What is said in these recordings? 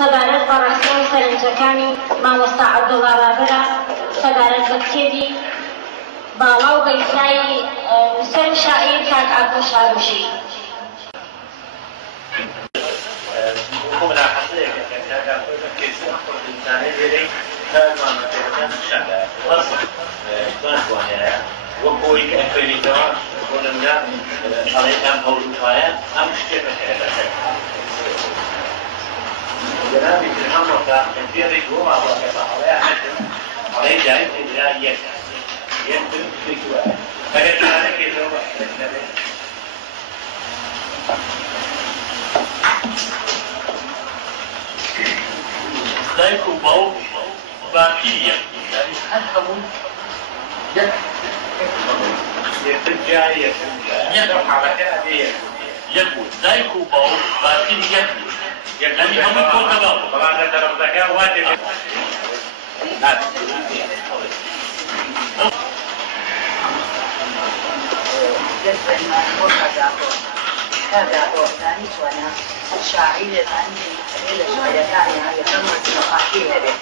سەبارەت بە ڕاستیە و سەرنجەکانی مامۆستا عەبدوڵڵا بابەرە سەبارەت بە کتێبی باڵا و بەیسایی نووسەر شاعیر کاک ئاکۆ شاروشی. وەکۆی کە ئەفێریتەوە بۆ نمونە ئەڵێ ئەم هەوڵوتایە ئەم شتێکە جنابی ترهەم وەکە فێڕی بۆ ماوەکە هەڵەیە هەڵەی جای تێدا یەک شتێکی وایە ئەگەر جارێکێتەوە بەشتێک دایک و باوک باقی یەک یعنی هەر هەموو یەک يكون دايك وباو باقين يكون يعني هم كل كلام طبعا ده رمضان واجب هذا هو ثاني وانا شاعر ثاني إلى شعر ثاني هذا كم مقاطع هذا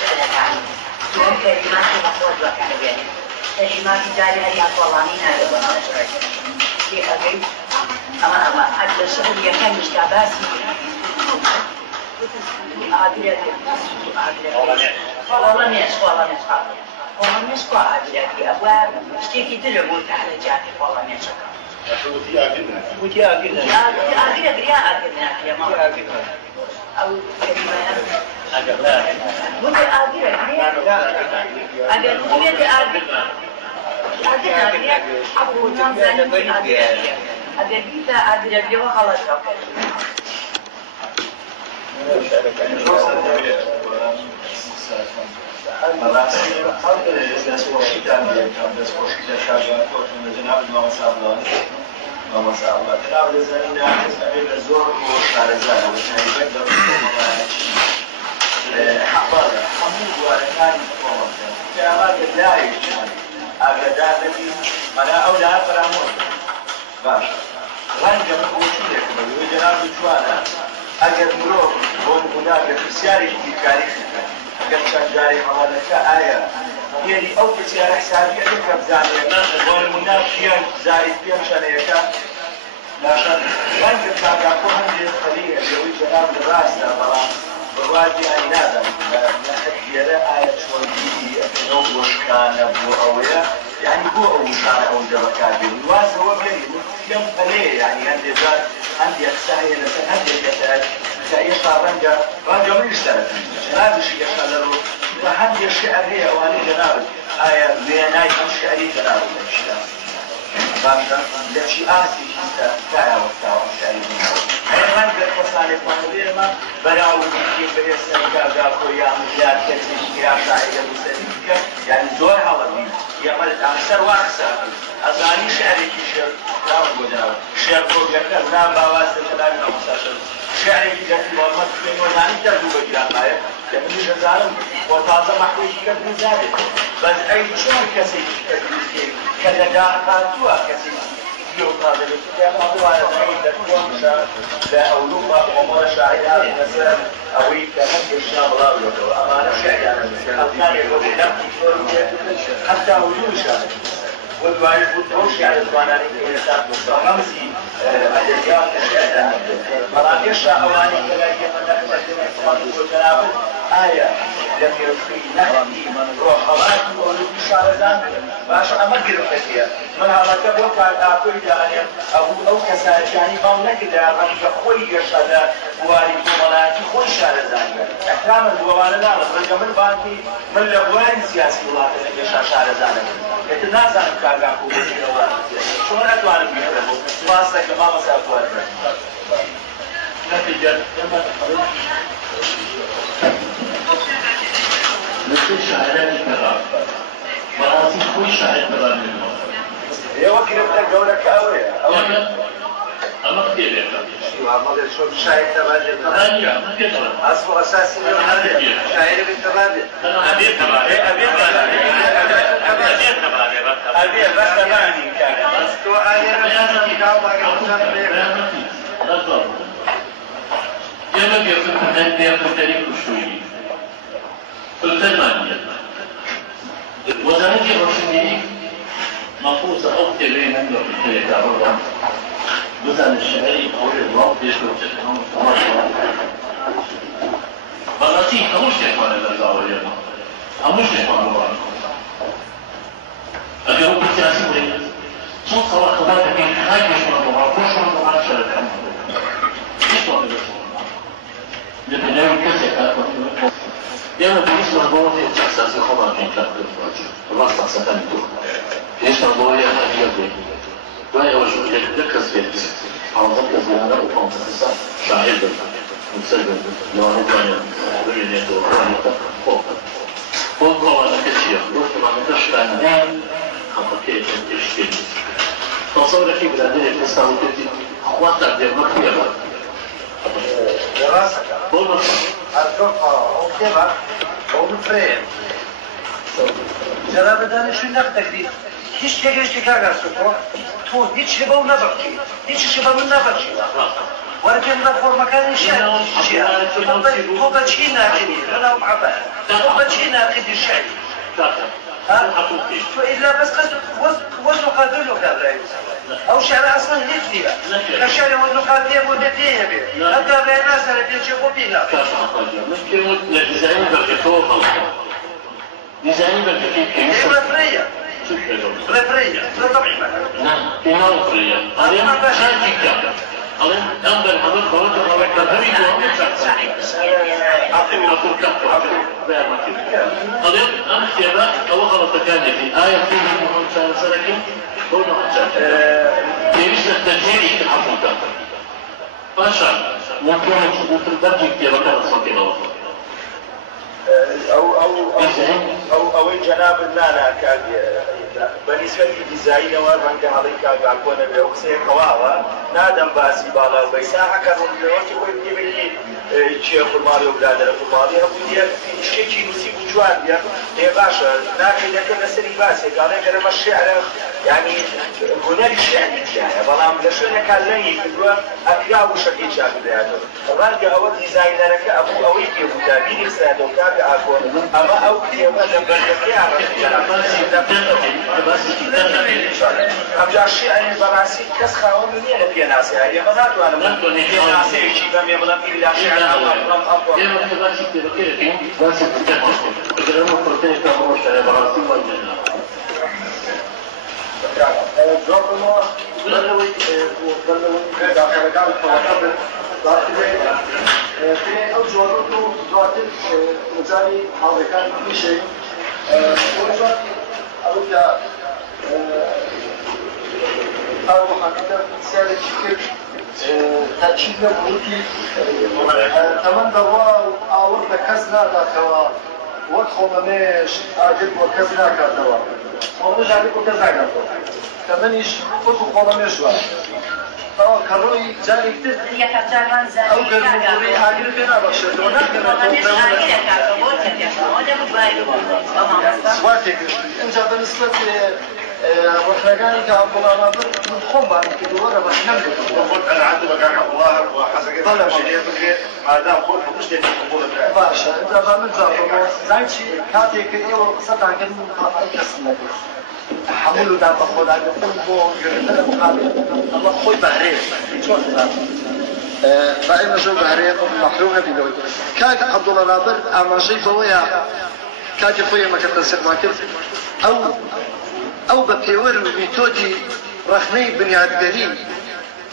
شعر ثاني كم كلمات مفروض وكان يعني كلمات جاري هذه أطولانين هذا وانا شعر في أبي أما أجل الشغل يكان مشتباسي عادية والله نسقى عادية في أبواب اشتكي تلعبوا على جاتي والله نسقى وتي أكلنا يا ماما أو كلمة وتي ما شاء الله تناول الزميل أبي الزور وشارزان وشايفك حفاظة حمود وكان ومرتين كما لا يجب أبدا الذي أنا أولى فرامون باشا رنجة مقوشية كما جناب جوانا أجل مروف هون هناك تسياري في تاريخك أجل شجاري حوالك آية يعني أو تسياري حسابية لك بزانية هون هناك فيها زاري فيها شانيكا لكن رنجة كاكا كوهن للخلية يوي جناب الراسة بواجه أي نادم نحكي له آية شوية نوب وشكان أبو أويا يعني هو أو شان أو جبكات بالواس هو بلي يوم عليه يعني عندي ذات عندي أكساهي لسن عندي كتاب كأيشا رنجة من اشترت جناب الشيء يشتغل وعندي الشعر هي أواني جناب آية ليناي الشعري جناب الشعر باشا لشي آسي كايا وكاوا شعري جناب هاي رنجة تصالح مهديرما بلاو بيكي بريسن كاقاكو يا مليار كتش يا شاعر مسلمك يعني زور حوالي يعمل أكثر وأكثر أزاني شعري كشير لا أقول جناب شعر كوجكنا نام بواسطة كلام نمسافر شعري كجاتي والله كلمة وزاني تردو بجرام باية لكن جزارم وتازة محوي كتب زادة بس أي شون كسي كتب كذا قاتوا كسي يوم هذا الكتاب هذا على زين تكون لا أولوبا عمر شاعر مثلا أوي كمان يشنا بلاوي أما أنا شاعر أنا يقول حتى وجود شاعر والوايد وتروش يعني الواناني كإنسان مستمزي أدبيات الشعر مراكش أواني كلاكي من نحن وتناول آية لم يرفي نحكي روحات ونبي شارزان باش أمقر فيها من هذا كبوكا أقول يعني أو كسائر يعني ما نكده رنجة خوي يشهد بواري كمالاتي خوي شارزان احترام الدوانا لا رنجة من بانكي من لبوان سياسي الله يشهد شارزان يتنازع كاغاكو شو نتوانم بيحرمو واسطة كما مسافو أدرك نتيجة مثل شاعران الكرام مراسي كل شاعر كرام منه هي وكي نبدأ قولة كاوية أما كتير يا شو عمال شو شاعر تبادل أصل أساسي شاعر بالتبادل أبي تبادل بس تبادل كان بس تو آية ئێمە بێفلتەری کوشتووی فلتەرمان نییە وەزارەتی ڕۆشنبیری مەفروضە ئەو کتێبەی من لە فلتەرێکا ڕۆڵە بزانە شەهەری ئەوەیە بڵاو پێشکەوتەکەەوە بەڕاستی هەموو شتێکمانە لە زاوەیەمە هەموو شتێکمان وڵات ئەگەر ئەو سیاسی بڵێ چەند ساڵە خەبات دەکەین خای پێشمان وڵات خۆشمان وڵات شەرەکەم هیچ وڵات دەسەڵمان لە بناوی کەسێک ئێمە پێویستمان بۆ هێچ ئەساسی خۆمان پێین کار بکەین ڕاست قسەکانی دوو پێویستمان بۆ یان هەریە بێت دوای ئەوەش لە کەس بێت حاڵدە کەس بێنە و پانزە ساڵ شاعر بێت مسلم لوانه دنیا ببینه تو خانیتا خوب قوانه چیه؟ روز قوانه شدن خطاکه اشکال تصور کی برادری مستویتی خواه تقدیر مخفیه با دراسة بولم الدفعة أوكيبا ومفرين جناب دانشوی نقدی هیچ تگرشتی کار تو هیچ شبه و نبرچی هیچ شبه و نبرچی ولكن الفورمة كان يشاهد الشيء هو بتشي ناقدي أنا ومعبا هو بتشي ناقدي الشيء فإلا بس قد وزنه قادر له كابرا أو شعر أصلا هيك كشعر وزنه قادر ودتيه به هذا بيناس اللي بيشوفوا بينا ممكن ديزاين بالكتوب ديزاين بالكتوب هي رفرية رفرية لا طبيعي نعم هي رفرية هذه ما شايفك Alın, en ben hanım konuda kavakta bir duanı çaksın. Akıl kapı, veya bakayım. Alın, en kıyada Allah Allah'ta kendisi. Ayet fihi Muhammed sallallahu aleyhi ve sellem bunu açar. Demişler tecrübe iki hafta. Başa, mutlu dercik diye bakarız bakayım Allah'a. أو الجناب النانا كان بالنسبة للديزاين ومن عليك أكون بوسيء قواوا نادم باسي بالا وبيساحة كانوا بيوتي ويبني شيخ المالي وبلاد المالي أبودي شيء نسيب جوان يا باشا ناكل لكن نسري باسي قال لك أنا الشعر يعني هناك الشعر يعني بلام لشون كان لي يقول أكلاه وشكل شاكل هذا الرجع أو ديزاينرك أبو أوي في متابعين سادو كاك أكون أما أو كيما لبرتكيا أبجع الشيء أنا براسي كسخة ومني أنا في ناسي هاي بدأت وأنا من في ناسي شيء بام يبغى إلا شيء أنا أفضل يوم كذا شيء كذا بس كذا ما فرتين كم مش أنا براسي ما جنا جوابنا بلوي كذا كذا قبل في أو جوابته جواتل مجاني هذا كان كل شيء وجواتي أروح أو حقيقة سالك شكل تأكيد بروتي تمام دواء أول بكسنا دكوا وخممش أجل وكسنا كدواء خممش أجل وكسنا كدواء كمنيش فوق خممش واحد كروي جاري كتير أو كروي عادي كنا بشر دونا سواتك إنت بالنسبة رحلة كعبدالله ناظر من خم بعد كده ورا بس نملك أنا عندي مكان عبدالله وحسقت ما دام قول مش تيجي تقول باشا إنت بعمل زافر زين شيء كاتي كده وقصة عن كده كسر تحمله ده بخود على الفوق الله خوي بحرين فإن شو بحرين محرومة في الوقت كاد عبد الله ناظر أما شيء فويا كاد فويا ما كنت سمعت أو ببيور ميثودي رخني بنيادقري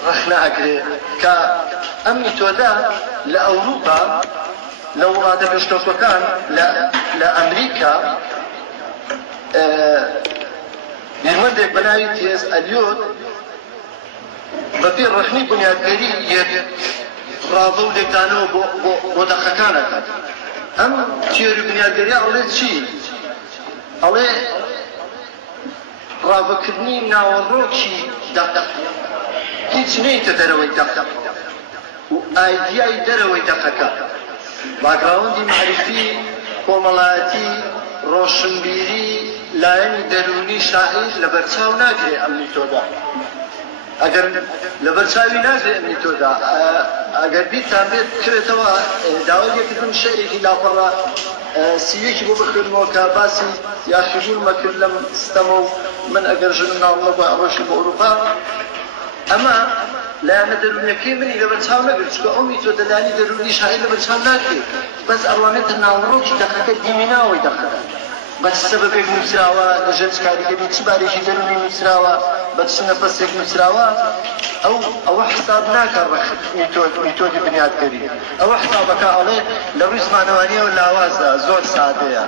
رخنا أقري كأم ميثودا لأوروبا لو راد بيشتوكو كان لأمريكا ينودك بناي تيس اليوم بفي رخني بنيادقري راضو لكانو بودخكانك أم تيوري بنيادقري أولي شي أولي رابكرني ناوروكي دقق هیچ نیت دروي دقق وآيدياي دروي دقق باقراوندي معرفي كومالاتي روشنبيري لاين دروني شاعر لبرچاو ناگري ام ميتودا ئەگەر لە بەرچاوی نازێ ئەمنی تۆدا ئەگەر بیتان بێت بکرێتەوە داوای لێکردن شەیرێکی لاپەڕە سیوێکی بۆ بکردنەوە کە باسی یاخیبوونمە کرد لەم ستەمە و من ئەگەر ژنم ناوڵە بۆ ئەڕۆژی بۆ ئەوروپا ئەمە لایەنە دەرونیەکەی منی لە بەرچاو نەگرت چکە ئەو میتۆدە لایەنی دەرونی شاعیر لە بەرچاو ناکرێت بەس ئەڕوانێتە ناوەڕۆکی دەقەکە دیمیناوەی دەقەکە بە چ سەبەبێک نووسراوە لەژێر چکاریگەری چ بارێکی دەرونی نووسراوە بە چ نەفەسێک نووسراوە ئەوە حساب ناکە میتۆدی بنیادگەری ئەوە حسابەکە ئەڵێ لە ڕووی زمانەوانیەوە لاوازە زۆر سادەیە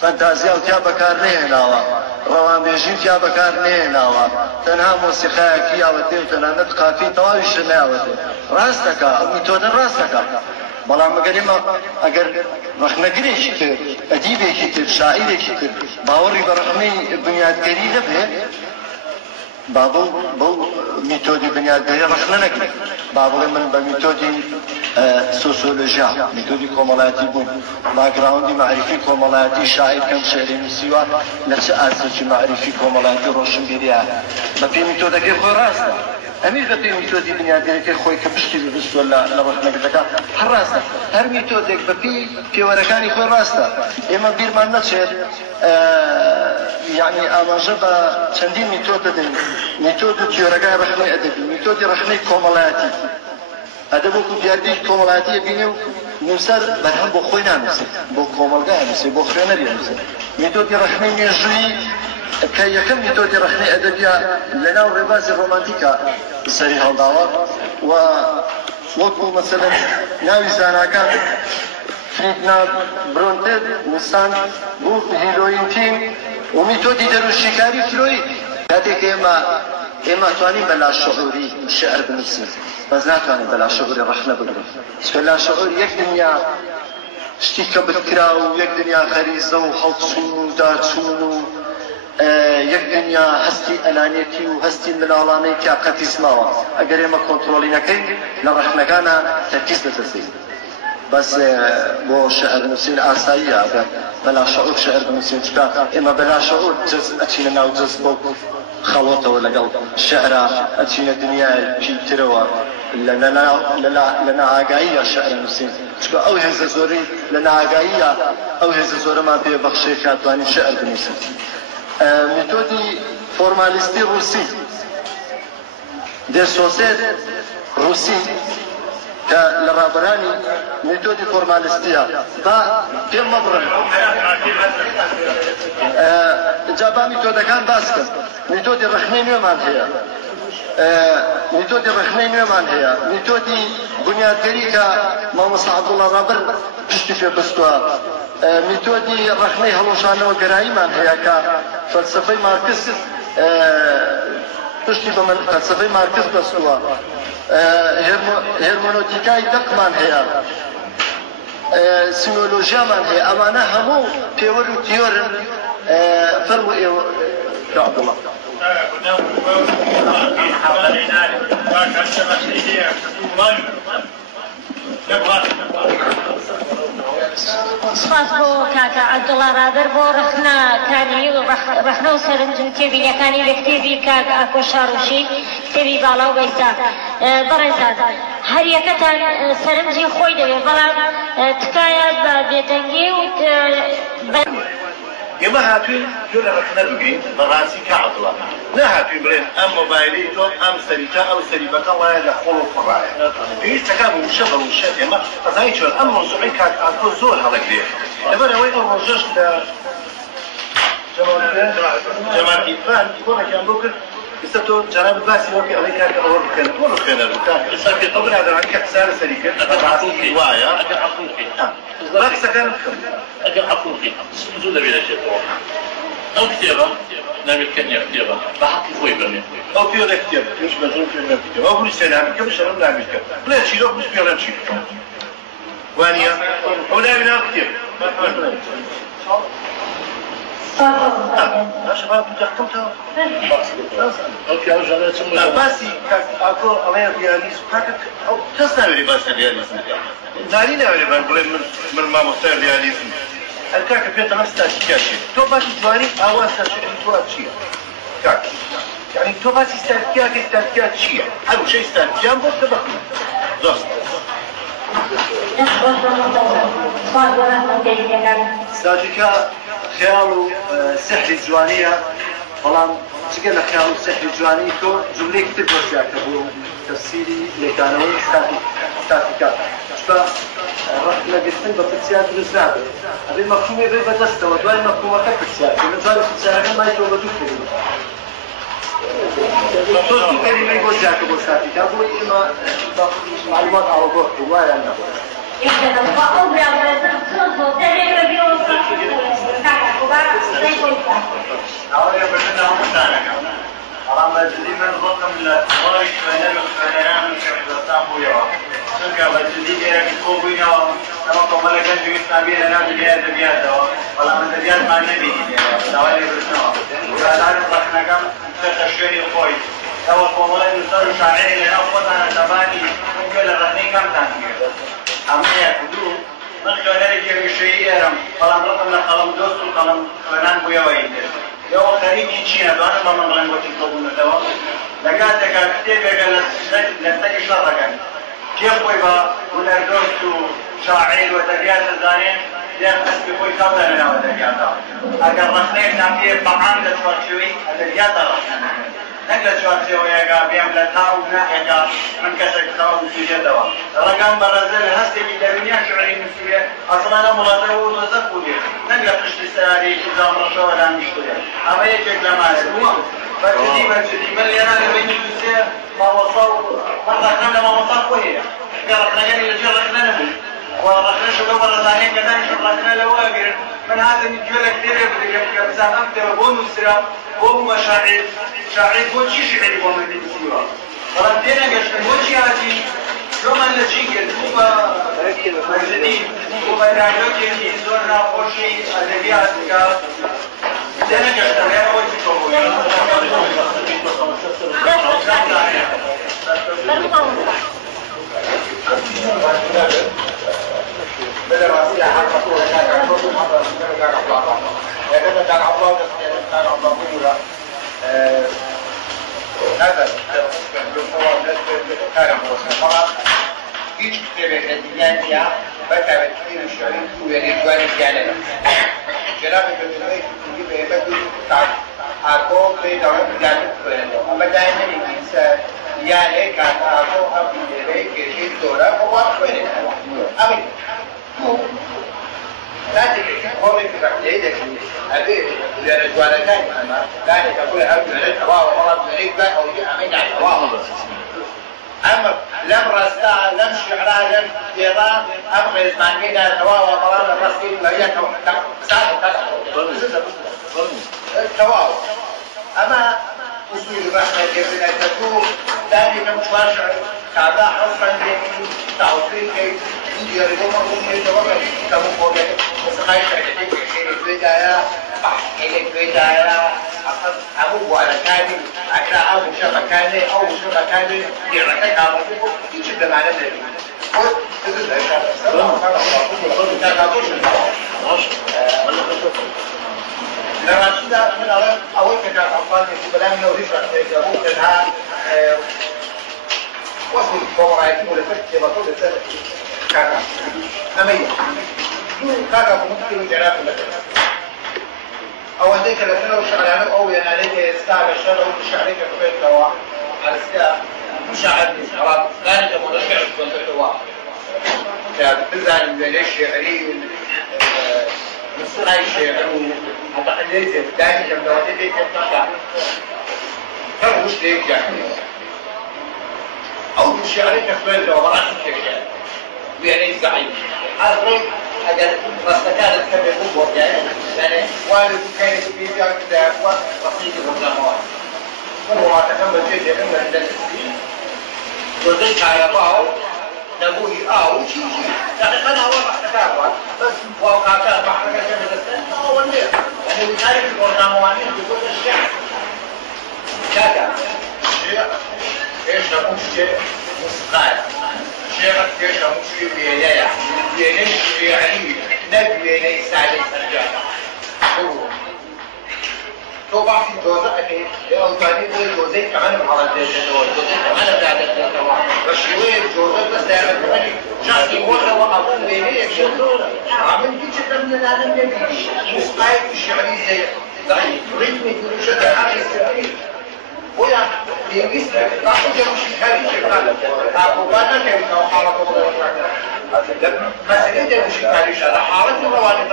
فەنتازیا و تیا بەکار نهێناوە ڕەوانبێژی و تیا بەکار نهێناوە تەنها مۆسیقایەکی ئاوەتێ و تەنانەت قافی تەواویشە ناوەتێ ڕاستەکە ئەو میتۆدە ڕاستەکە بەڵام ئەگەر ڕەخنەگرێکی کرد ئەدیبێکی کرد شاعیرێکی کرد باوەڕی بە ڕەخنەی بنیادگەری دەبێ با بەو میتۆدی بنیادگەری ڕەخنە نەکرێت با بڵێ من بە میتۆدی سۆسیۆلۆژیا میتۆدی کۆمەڵایەتی بوون باگراوندی معریفی کۆمەڵایەتی شاعیر کەم شێعری نووسیوە لە چه ئاسێکی معریفی کۆمەڵایەتی ڕۆشنبیریە بە پێی میتۆدەکەی خۆی ڕاستە ئەمیر بە پێی میتۆدی بنیادگەریەکەی خۆی کە پشتی ببستووە لە ڕەخنەگرەکە هەر ڕاستە هەر میتۆدێک بە پێی پێوەرەکانی خۆی ڕاستە ئێمە بیرمان نەچێت یعنی ئاماژە بە چەندین میتۆد دەدەین میتۆد و تیۆرەکای ڕەخنەی ئەدەبی میتۆدی ڕەخنەی کۆمەڵایەتی ئەدەب وەکو دیاردەیەکی کۆمەڵایەتیە بینێ و نووسەر بەرهەم بۆ خۆی نانووسێت بۆ کۆمەلگای نووسێت بۆ خوێنەری نووسێت میتۆدی ڕەخنەی مێژووی کە یەکەم میتۆدی ڕەخنەی ئەدەبیە لەناو ڕێبازی ڕۆمانتیکە سەری هەڵداوە و وەکو مەسەلەن ناوی زاناکان فریدنا برۆنتێد نووسان بوو هیرۆینتین و میتۆدی دەروشیکاری فلۆید کاتێک ئێمە توانین بە لاشعوری شعر بنووسین بەس ناتوانین بە لاشعوری ڕەخنە بگرین چکە لاشعور یەک دنیا شتی کە بکرا و یەک دنیا غەریزە و هەڵچوون و داچوون و یەک دنیا هەستی ئەنانیەتی و هەستی مناڵانەی کاقەتیسماوە ئەگەر ئێمە کۆنتڕۆلی نەکەین لە ڕەخنەکانە تەرکیز دەدەستین بەس بۆ شعر نووسین ئاساییە ئەگەر بە لاشعور شعر بنووسین چکە ئێمە بە لاشعور ئەچینە ناو جەزب بۆ خەڵۆتەوە لەگەڵ شعرا ئەچینە دنیایەکی ترەوە لە نائاگاییە شعر نووسین چکە ئەو هێزە زۆرەی لە نائاگاییە ئەو هێزە زۆرەمان پێ بەخشێ کاتوانین شعر بنووسین میتۆدی فۆرمالیستی ڕووسی دێسۆسێت ڕووسی کە لە ڕابەرانی میتۆدی فۆرمالیستیە با پێم مەبڕن جا با میتۆدەکان باس کرد میتۆدی ڕەخنەی نوێمان هەیە میتۆدی ڕەخنەی نوێمان هەیە میتۆدی بنیادگەری کە مامۆستا عەبدوڵڵا ڕابەر پشتی پێ بستووە میتۆدی ڕەخنەی هەڵۆشانەوە گەراییمان هەیە کە فەلسەفەی مارکس پشتی بە فەلسەفەی مارکس بەستووە هێرمۆنۆتیکای دەقمان هەیە سینۆلۆژیامان هەیە ئەمانە هەموو پێوەر و تیۆرن فەرمو ئێوە عەبدوڵڵا سپاس بۆ کاکە عەبدوڵڵا ڕابەر بۆ ڕەخنەکانی و ڕەخنە و سەرنجکێبینەکانی لە کتێبی کاک ئاکۆ شاڕوشی کتێبی باڵا و بەیسا بەڕێزان هەر یەکەتان سەرنجی خۆی دەوێت بەڵام تکایە بە بێدەنگی و ئێمە هاتوین جۆ لە ڕەخنە بگەین بەڕاستی کە عەبدوڵڵا نەهاتوین بڵێن ئەم مۆبایلی تۆ ئەم سەریتا ئەو سەریبەکە وایە لە خۆڵ و فڕایە پێویستەکان وشە بە وشە ئێمە قەزای چۆن ئەم مۆزوعی کاک ئاکۆ زۆر هەڵەگرێ لەبەر ئەوەی ئەو ڕۆژەش لە جەماعەتیفان کۆڕێکیان بۆ کرد ئێستا تۆ جەنابەت باسی وەکی ئەڵەی کاکە ئەوە بکەن تۆ خوێنە ئێستا ئەو برادەرانی کە قسە لەسەری کرد بەڕاستی وایە با قسەکانم بکەم ئەگەر حەقوقی زوو لەبێ دەچێتەوە ئەو کتێبە ناوێتکردنیە کتێبە بە حەقی خۆی بەمێ ئەو پێوە کتێبە پێش بەزۆر پێوە کتێبە ئەو بروی سێنامیکە بشەرم نامیکە بڵێ چیرۆک بش پێڵەم چیرۆک وانە ئەو ناوی ناو کتێب باسی ئاکۆ ئەڵێ ریالیزم ئەو کەس ناوێری باسە ریالیزم نانی ناوێ بڵێ من مامۆستای ریالیزم هەر کاکە پێتە هەم ستاتیکاشێ تۆ باسی توانی ئاوا سەرچێتی تۆ چییە کاک يعني تو بس استراتيجيات شيء هذا شيء استراتيجي بس تبقى زوج ساجكا خيال وسحر الجوانية طبعا شكل خيال وسحر الجوانية تو جملة كتير بسيطة كبو تفسيري لكانوي ستاتيكا شفا رحت لقيتن بفتسيات نزاد هذه المفهوم يبي بدسته ودواء المفهوم كفتسيات نزاد فتسيات ما يتوبدو كلمة صوت كلمة يقول جاك بو ستاتيكا بو إما معلومات على ضوء رواية أنه ahora presentamos a Bazilime ضمن الوارش بين الخيران كالرسام ويا سكر Bazilime كوبينا تمام ولا كان في إسلامية لنا بيات ولا من بيات ما نبي دوالي برسنا وقال عارف رحنا كم تشتري خوي تو والله نصير شاعر لنا أفضل زماني ممكن الرحني كم تاني أما يكدو نخلو نرجع بشيء يرم قلم رقم لقلم دوست وقلم فنان بويا وينتر يو خريجي تشينا دوانا ما من رنگو تطلبون الدواء لقاتك كتابة قال نستقي شرقا كيف بويبا ونردوست شاعر ودريات الزانين يخص بوي كابلا لنا ودرياتا اگر رخنيك نعطيه طعام لتفرشوي الدريات رخنا نقل شوارتي وياقا بيعمل تاونا ياقا من كسر تاو مسؤولية دوا الرقم برازيل هستي بدرونيا شعري مسؤولية أصلا أنا ملاطة وزفولي نقل قشت الساري كزام رشا ولا مشتولي أما يجيك لما يسمع برجدي من اللي أنا لبيني جزية ما وصاو مرة خلنا ما وصاو وهي قرقنا قالي لجي رقنا نبو ورقنا شو قبل رزانين كذاني شو رقنا لواقر من هذا نجولة كثير بدك بسام أمتى وبونو السرا وهو شاعر بوشي شعري ومن السيرة ردينا قشت بوشي هاتي لما نجي قلتوبة مجدين وبدأنا كي زورنا بوشي أدبيات كا ردينا قشت غير وجه كوبوي بدأ راسي حركة طول كان كل مرة كان عبارة لكن كان عبارة كان عبارة هذا كان طبعا هيك كتابة الدنيا بكتب كثير الشعري ورجوان الجانب جناب الدكتور يجيب بدو تعب أكو بدور بجانب كله أما دائما الإنسان يعني كان أكو أبي لبيك كذي دورة هو كله أبي لكن هو في بعدين أبي لرجوان الجانب ذلك أقول أبي للهواء ومرض مريض أو أمين على الهواء أما لم رستا لم شعرا لم جيران أم غيزمان كيدا الهواء ومرض الرسيل وهي ساعة التواو أما أصول الرحمة جبنا تكون ثاني كم شواشع كعبا حصا تعوفين كي يجربون مقوم يتوقع كمقومة مسخاي شعرتك كي البداية بحكي لك بداية أبو على كامل أكلا أبو شبكاني أو شبكاني يعطيك على فوق يجب لمعنى النبي قلت تدل لراشدة من أول كان أطفال في بلاد نوريش يقول لها وصل الكومرايتين ولا فكر بطول الثلاث كاكا أمية كاكا ممكن جناب لك أو ذيك لكنه شعرانه أو ينالك استعب الشرع وشعرك كبير توا على السكاء مشاعر خلاص ذلك مرشح كنت توا كبزان من الشعري مصنعي شعر حتى ليس ذلك من دواتي تبقى كم وش ليك يعني أو شعرك كبير توا براسك يعني ويعني زعيم هذا أجل رستكانت كم يكون بوجهه يعني والد كانت في كتاب وتصنيف الرقمات وهو تكمل شيء من الدرسين وذلك على بعض نقول شيء يعني أنا هو محتكار بس وقعت محتكار كم الدرسين هو اللي يعني بتعرف الرقمات بكل الشعب كذا شيء إيش نقول شيء مسقال شيء كيش نقول بيجايا بيجاش يعني نبي ليس عليه سجادة تو بحثي جوزة أكيد الألباني جوزة كمان على جوزة كمان بعد بس شوية جوزة بس يعني كمان شخصي مرة وأبوه ليه يشوفه عامل كذا من العالم يبي مستعد الشعري زي ضعيف ريتمي كل شيء عارف يستمر ويا يجلس تعرف مش خارج شغال أبو بنا كيف أو حالته مثلا ده مش خارج هذا حالته رواني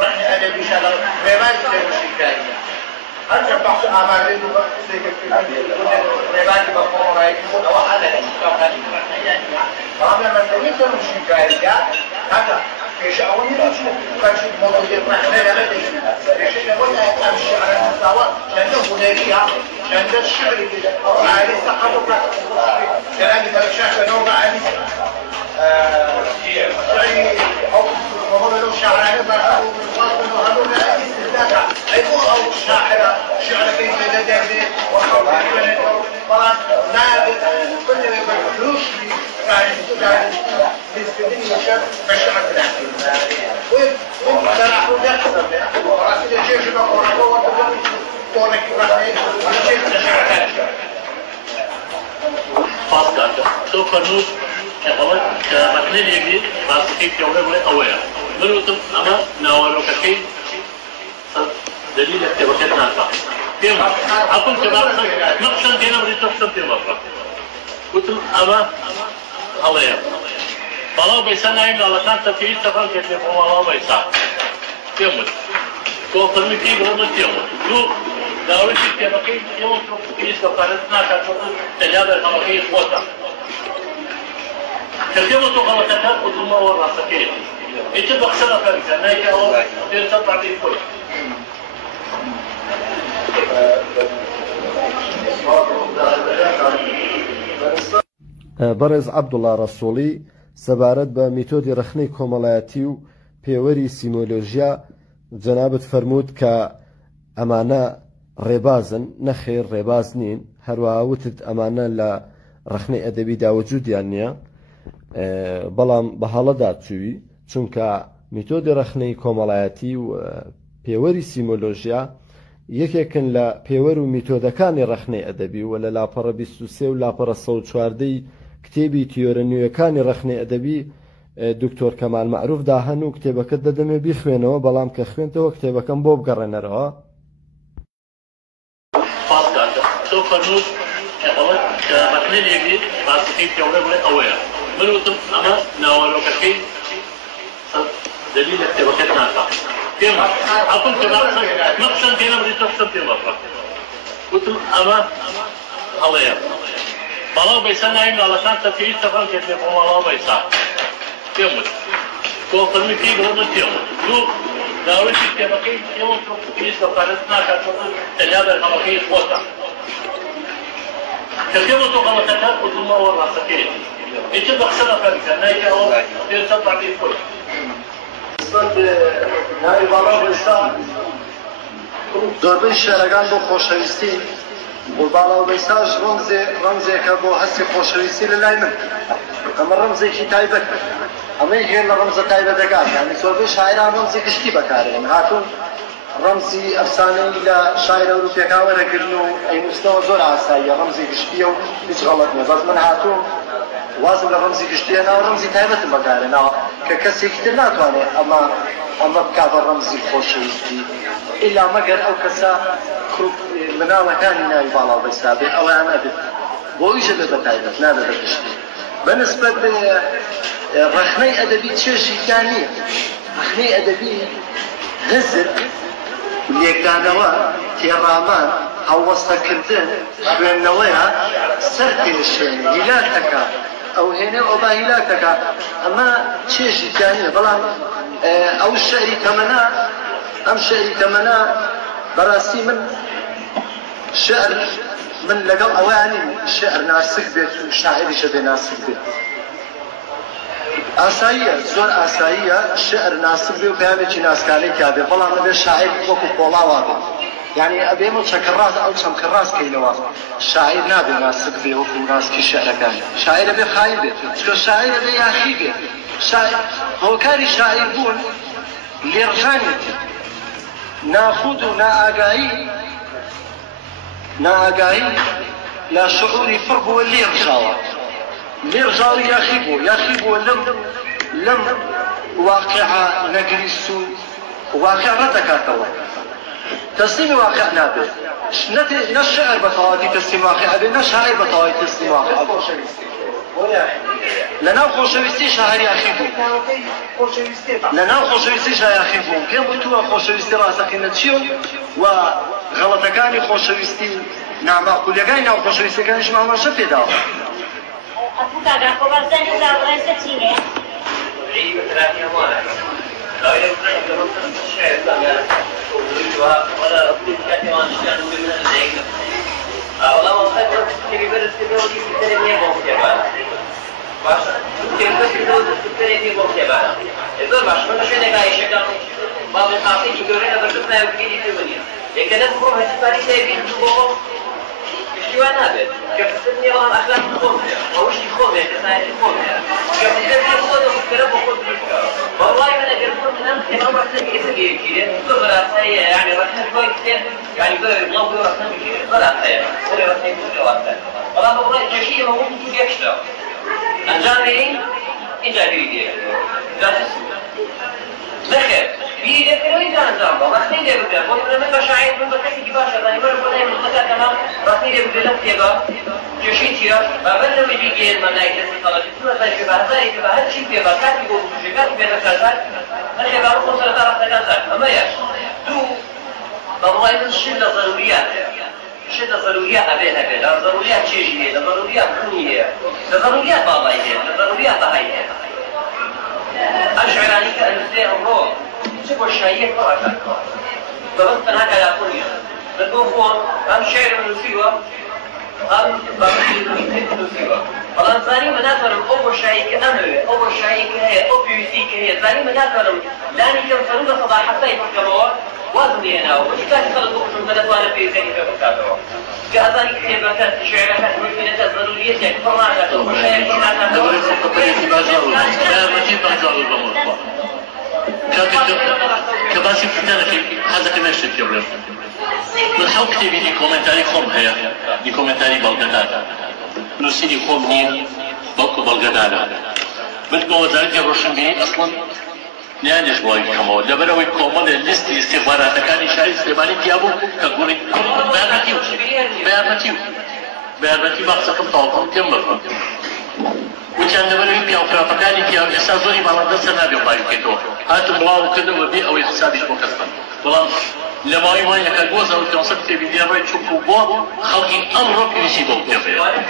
راح أدبي شغال ما مش خارج هذا بحث أعمال رباعي بقوم رايك أو هذا طبعا مثلا ده مش خارج هذا ايش اول شيء كاش موضوع الرحله ايش نقول امشي على المستوى لانه هناليه عند الشعر كده عالي الثقافه كلام الشعر نوع عالي شعري او له شعر هذا او هذول استثناء ايوه او شاعر شعر كيف يدرس وحول طبعا ما كل فلوس يعني بالنسبه لي شاب مشاعر بالعقل وممكن انا اقول لك راسي الشيخ بقول هو تونك راسي الشيخ مشاعر فاصل تو قانون كمان كمثل يجي بس كيف يوم أويا منو أما ناولو كي دليل اكتبتنا نافع كم أقول كمان نقصن دينا وريت نقصن دينا مرة قلت أما أويا والله بيسنا إن الله كان تفيد تفهم كيف هو الله بيسا كم تو فرمي كي بقول كيوم لو داوي كي تبقي يوم تروح يستقرتنا كتوم تجابر خلاص خوتا كلمة غلطتها قدوم ورا سكين. إنت بخسرها فرنسا نايجا أو ترتب بعدين كله. بەڕێز عەبدوڵڵا ڕەسووڵی سەبارەت بە میتۆدی ڕخنەی کۆمەڵایەتی و پێوەری سیمۆلۆژیا جەنابەت فەرمووت کە ئەمانە ڕێبازن نەخێر ڕێباز نین هەروەها وتت ئەمانە لە ڕخنەی ئەدەبیدا وجودیان نییە بەڵام بە هەڵەدا چووی چونکە میتۆدی ڕخنەی کۆمەڵایەتی و پێوەری سیمۆلۆژیا یەکێکن لە پێوەر و میتۆدەکانی ڕخنەی ئەدەبی و لە لاپەڕە 23 و لاپەڕە 114 کتێبی تیۆرە نوێیەکانی ڕخنەی ئەدەبی دکتۆر کەمال مەعروف داهەن و کتێبەکەت دەدەمێ بیخوێنەوە بەڵام کە خوێنتەوە کتێبەکەم بۆ بگەڕێنەرەوە تو قانون كمثل يجي بس كيف يوم أويا منو أما ناولو كي دليل اكتبتنا نافع كم أقول كمان نقصن دينا وريت نقصن دينا مرة قلت أما أويا والله بيسنا إن الله كان تفيد تفهم كيف هو الله بيسا كم تو فرمي كي بقول كيوم لو داوي كي تبقي يوم تروح يستقرتنا كتوم تجابر خلاص خوتا كلمة غلطتها قدوم ورا سكين. إنت بخسرها فرنسا نايجا أو ترتب بعدين كله. هاي بالا بيسا زۆربەی شێعرەکان بۆ خۆشەویستی و باڵا بەیساش ڕەمزێکە بۆ هەستی خۆشەویستی لە لای من ئەمە ڕەمزێکی تایبەت ئەمەی هێن لە ڕەمزە تایبەتەکان یعنی زۆربەی شاعران ڕەمزی گشتی بەکارهێن هاتوون ڕەمزی ئەفسانەی لە شاعر ئەوروپیەکان وەرەگرن و ئەینووسنەوە زۆر ئاساییە ڕەمزی گشتیە و هیچ غەڵەت نییە بەس من هاتووم وازم لە ڕەمزی گشتیەناوە ڕەمزی تایبەتم بەکارهێناوە کە کەسێکی تر ناتوانێت ئەمە بکاتە ڕەمزی خۆشەویستی ئیلا مەگەر ئەو کەسە مناڵەکانی ناوی باڵا بەیسا بێت ئەویان ئەبێت بۆ ئیشە بێت بە تایبەت نابێت بە گشتی بەنسبەت بە ڕخنەی ئەدەبی چێژیان نییە ڕخنەی ئەدەبی هەزر لێکدانەوە تێڕامان هەڵوەستەکردن خوێندنەوەیە سەر پێشێنێ هیلاکەکە ئەو هێنێ ئەوبا هیلاکەکە ئەمە چێژیان نییە بەڵام ئەو شەعری تەمەنا ئەم شعری تەمەنا بەڕاستی من شعر من لەگەڵ ئەوانی شعر ناسک بێت و شاعریشە بێ ناسک بێت ئاساییە زۆر ئاساییە شعر ناسک بێ و پەیامێکی ناسکانەی تا بێ بەڵام ئەبێ شاعر وەکو پۆڵاوا بێ یعنی ئەبێ و چەکەڕاز ئەو چەمکەڕاز کەینەوە شاعر نابێ ناسک بێ وەکو ناسکی شعرەکانی شاعر ئەبێ خاین بێت چکە شاعر ئەبێ یاخی بێت هۆکاری شاعر بوون لێڕژانێتی ناخود و نائاگایی ناگاهی لا شعوري فرق هو اللي يرجعوا يخيبوا لم واقع نجلس واقع ردكاتوا تسليم واقع نابه نشعر بطواتي تسليم واقع نشعر بطواتي تسليم واقع لنا خوشويستي شهر يخيبوا لنا خوشويستي شهر يخيبوا كم بتوع خوشويستي راسك نتشيو وغلطكاني خوشويستي نعم أقول لك أنا خوشويستي كان إيش ما شفت ده أفوك أجا خبرتني زاوري ستينه اشتواء نابد كفتني والله اخلاق خمسه او وش خمسه تساعد خمسه كفتني خذ وفكر وخذ والله انا قلت لهم انت ما رحت تجي كذا خبره سيئه يعني رحت كويس يعني بدل الله يروح كذا خلاص ولا رحت كذا والله والله شيء هو ممكن يكشف انجاني انجاني ذكر بيجي كانوا يجانزام راسني ده بده قلنا ما شاعر من بكتي كباشا ثاني مرة قلنا من قطع تمام راسني ده بده لك جشيت يا بابنا بيجي الملائكة سطلت كل ذلك بهذا كذا هذا شيء كذا كاتب يقول شجعت بهذا أنا كذا أروح أصلا تعرف تكذب أما يا تو والله من الشدة ضروريات الشدة ضروريات أبيها ضروريات شيء هي ضروريات كونية ضروريات بابا هي ضروريات هاي أشعر أنك أنسى الروح سوى الشيء فرقا ضربت هكذا كونية بالبوفون هم شعر من السيوة هم بقيل من السيوة والله ثاني مناثر أول شيء كأمر أول شيء كهي أو بيوتي كهي ثاني مناثر لاني كم فرودة صباحتين فكروا وزني أنا وش كان يخلطوا من بلد وأنا في ذلك فكروا كأذاني كتابات شعرات من الضرورية يعني فرعات أول شيء فرعات دوري فقطية بازار لا متي بازار بالمطبخ كباسي فتنة هذا كما يشتكي يوم من حاول كتابي دي كومنتاري خوم هيا دي كومنتاري بالقدادة نسيني خوم نين بلقو بالقدادة بلقو وزارة الروشن بيني أصلا نيانش بواي كمو لبروي كومون الليستي استخبارات كان شاي استخباري تيابو كقولي بياناتيو بقصكم طاوكم تيمبر وكان لبروي بيوفر فكاني تيابو إسازوري مالان دسنا بيوبايو كيتو هاتو بلاو كده وبي أو يحسابيش مكسبا والله لما يوان يكاقوزا وتنصد في بديابي تشوفوا بوا خلقي أمرك يجيبوا تيابيا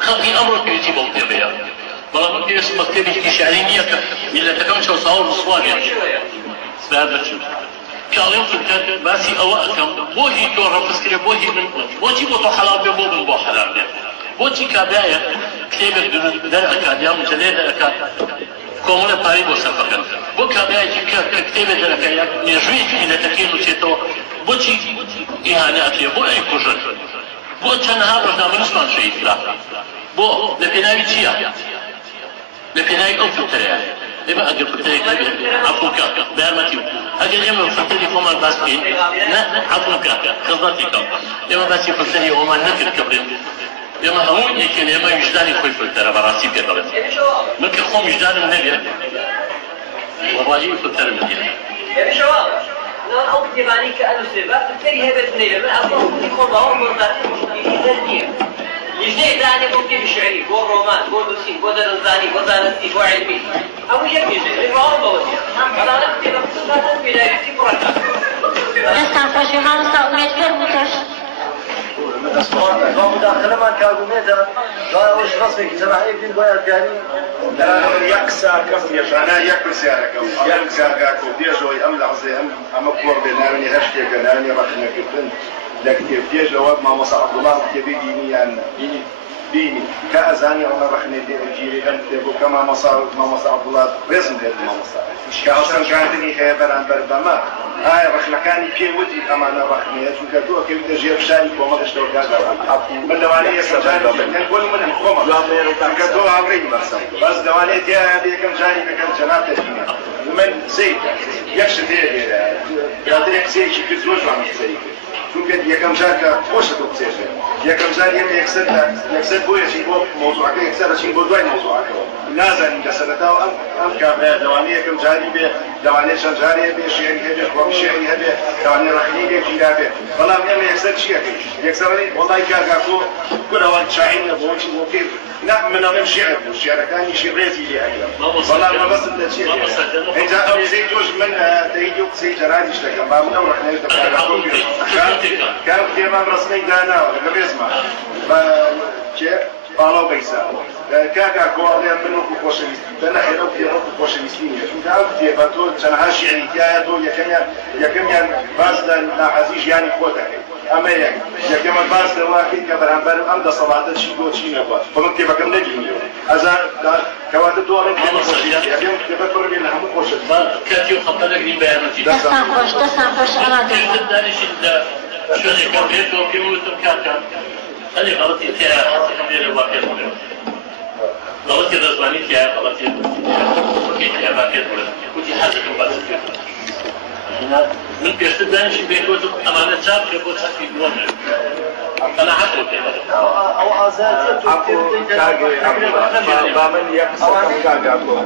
خلقي أمرك يجيبوا تيابيا والله ممكن اسم مكتبي في شعرينية إلا تكون شو صور الصوابع بهذا الشيء كاليوم كان باسي أوقاتهم بوهي دور فسكري بوهي من بوهي بوتو حلال بو من بو حلال بوهي كابايا كتابة در أكاد يوم جليل أكاد كومونا باري بو سفقا بو كابايا كتابة در أكاد نجوي إلى تكينو تيتو بوهي إهانة أكيد بو أي كجر بو تنها رجنا من اسمان شيء لا بو لبناوي تشيا لكناي أو فترة إما أجر فترة عفوك بأرمتيو أجر إما فترة فما باسكين لا عفوك خذتك إما باسي فترة وما نكر كبرين إما همون يكين إما يجداني خوي فترة براسي كبرين ممكن خوم يجدان النبي والله فترة مدينة يعني شو أنا أقول تباني كأنه سبب تري هذا الدنيا من أصلا كل يكون ضوء مرتاح يجدني يجي ثاني ممكن شعري بو رومان بو لوسين بو درزاني بو دارستي بو علمي أبو يجي الرواية بودي أنا نكتب بسيطة في دايرتي مرتاح ئێستا خۆشەویستان ئومێد فەرمووتەش مداخلەمان کاگومێدا ئەوش ڕستێکی جەماعەیەکین بۆ یادگاری یەکسا کەس یەشانە یەک پرسیارەکەم یەک زارگاکە و دێژەوەی ئەم لەحزێ ئەمە کۆڕ بێ ناوێنی هەر شتێکە ناوێنی ڕەخنەکردن لە کتێب دێژەوە مامۆستا عەبدوڵڵا کتێبی دینیان بینی کە ئەزانی ئەوە ڕەخنێ دێژگیری ئەم کتێبوو کە مامۆستا عەبدوڵڵا ڕێزم دێت مامۆستا کە هەڵسەنگاندنی هەیە بەرامبەر بەمە ئایا ڕەخنەکانی پێوتی ئەمانە ڕەخنەیە چونکە تۆ کەوتە ژێر شاری کۆمەڵشتەوە کاگەڕان من لەوانەیە سەجانی بکەن بۆ منم خۆمە چونکە تۆ هاوڕێی بەسم بەس دەوانێت تیایە یەکەم جاری بکەم جەناب تەجینە من زەید یەک شت هەیە لێرە برادرێک قسەیەکی کرد زۆر جوان قسەی کرد چونکە یەکەم جار کە خۆشە تۆ بچێژێ یەکەم جار یەکسەر بۆیەکی بۆ مۆزوعەکە یەکسەر دەچین بۆ دوای مۆزوعەکەەوە نازانین کە سەرەتاوە ئەم کابرا لەوانەیە یەکەم جاری بێ لەوانەیە چەند جارێ بێ شێعری هەبێ خۆڵی شێعری هەبێ لەوانەیە ڕەخنەی بێ گیرا بێ بەڵام ئێمە یەکسەر چیەکەین یەکسەر وەڵای کاگاکۆ کورەوە شاعیر بۆ چی بۆ پێ لا من أمام شعر والشعر كان يشير ريزي لي أكثر والله ما بس التشير إذا أو زي جوج من تيجي وزي جراد يشتغل ما من أول رحنا نتكلم كان في أمام رسمي دانا ولا بيسمع شيء بالو بيسا كاكا قوالي منو كوشميس أنا خيرو في منو كوشميسين شو كان في باتو تنها شعري كيادو يكمل باز ناحزيج يعني كوتك أما يكمل باز لواحد كبران بر أمد صلاة شيء قوت شيء نبوا فمن كيف كم نجيم أذا كوات الدول يكمل يفكر بينا هم خوش كاتيو خطنا قريب بياناتي دستان خوش أنا دانش شو نكمل تو كيموتو كاتم أنا غلطي تيا كمية الواقع غلطي رزماني تيا غلطي كي واقع كنت حاجة بس من بيشتغل دانش بيكوتو أمانة شاب كبوت في دوام أنا حاطه كده أو أزاز بامن يقصد كاغاكو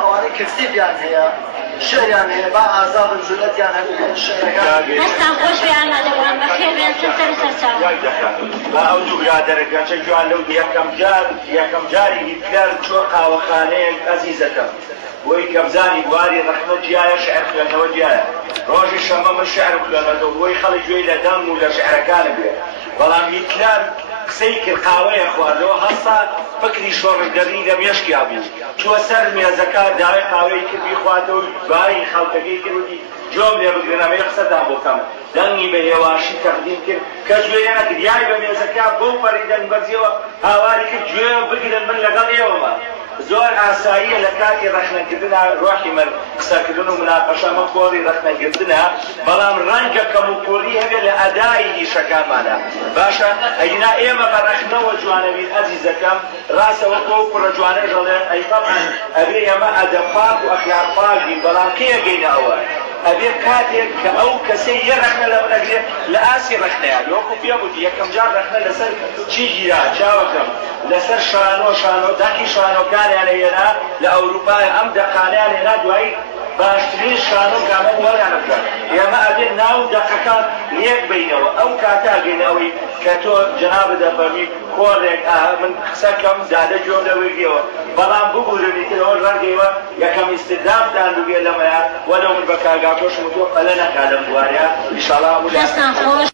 أو أنا كثير يعني هي الشعر يعني هي بقى أزاز الزلات يعني الشعر دستان خوش بيانا دوام بخير بين سلسل سرسال ما أودو برادر كان شجوع لو يكم جاري يتكلم شو قاوخانه عزيزتم ويكم زاني بواري رحمة جاية شعر خلنا وجاية روجي شمم الشعر خلنا وي خلي جوي لدم ولا شعر كان بيه والله يتكلم قسيك القاوية خوارلو هسا فكري شور القرية ميشكي أبو شو سرمي زكاة داوي قاوية كبي خواتو باري خلطقي كبي جوم لي بقرنا ما يقصد أبو كم دني بهواشي تقديم كر كجوي أنا كدياي بمي زكاة بو فريدن برزيو هواري كجوي بقرن من لقل يوما زور آساییە لە کاتی ڕەخنەکردنا ڕۆحی من قسەکردن و مناقەشە من کۆڕی ڕەخنەگرتنە بەڵام ڕەنگە کەم و کۆڕی هەبێت لە ئەدای ئیشەکانمانە باشە ئەینا ئێمە بە ڕەخنەوە جوانەبین ئەزیزەکەم ڕاستەوە کۆ کوڕە جوانەی دەڵێ ئەی تەبعەن ئەبێ ئێمە ئەدەب پاک و ئەخلاق پاک بین بەڵام کێ ئەگەینە ئەوە ئەبێ کاتێک کە ئەو کەسەی یە ڕەخنە لە منەگرێت لە ئاسی ڕەخنەیە وەکو پێم وتی یەکەم جار ڕەخنە لەسەر چی گیرا چاوەکەم لەسەر شانۆ داکی شانۆکانیان هێنا لە ئەوروپای ئەم دەقانیان هێنا دوایی باشترین شانۆ کامە وەریان بکات ئێمە ئەبێت ناو دەقەکان لێک بینەوە ئەو کاتا گەینەوەی کە تۆ جەنابە دەفەرمی کۆڕێک من قسەکەم دادە جۆم لەوەیگەوە بەڵام ببوورنیتەوە ڕەنگەیەوە یەکەم ئیستدامتان دوێ لەمەیە وەلەو من بە کاگاکۆشم تۆ قەلە نەکا لەم بوارەیە ئینشاڵڵا دستان خوش